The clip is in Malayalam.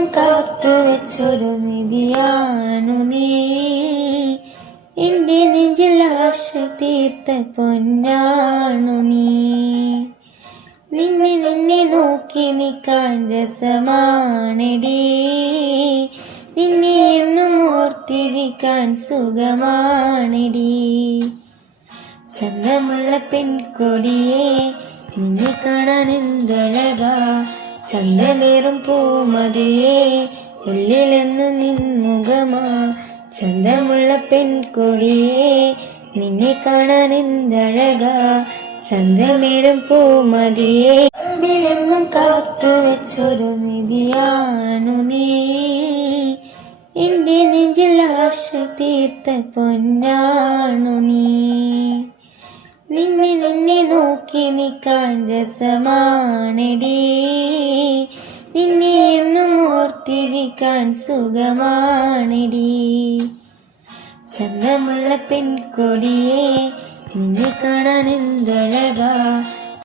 എന്നിലെന്നും കാത്തുവെച്ചൊരു നിധിയാണു നീ. എന്റെ നെഞ്ചിൽ ആശ തീർത്ത പൊന്നാണു നീ. നിന്നെ നോക്കി നിൽക്കാൻ രസമാണെടി. നിന്നെ എന്നും ഓർത്തിരിക്കാൻ സുഖമാണെടി. ചന്തമുള്ള പെൺകൊടിയെ നിന്നെ കാണാൻ എന്തഴകാ. ചന്തമേറും പൂമതിയെ ഉള്ളിലെന്നു നിൻമുഖമാ. ചന്തമുള്ള പെൺകൊടിയെ നിന്നെ കാണാൻ എന്തഴകാ. ചന്തമേറും പൂമതിയെ എന്നിലെന്നും കാത്തുവെച്ചൊരു നിധിയാണു നീ. എന്റെ നെഞ്ചിൽ ആശ തീർത്ത പൊന്നാണു നീ. നിന്നെ നോക്കി നിൽക്കാൻ രസമാണെടി. നിന്നെ എന്നും ഓർത്തിരിക്കാൻ സുഖമാണെടി. ചന്തമുള്ള പെൺകൊടിയെ നിന്നെ കാണാൻ എന്തഴകാ.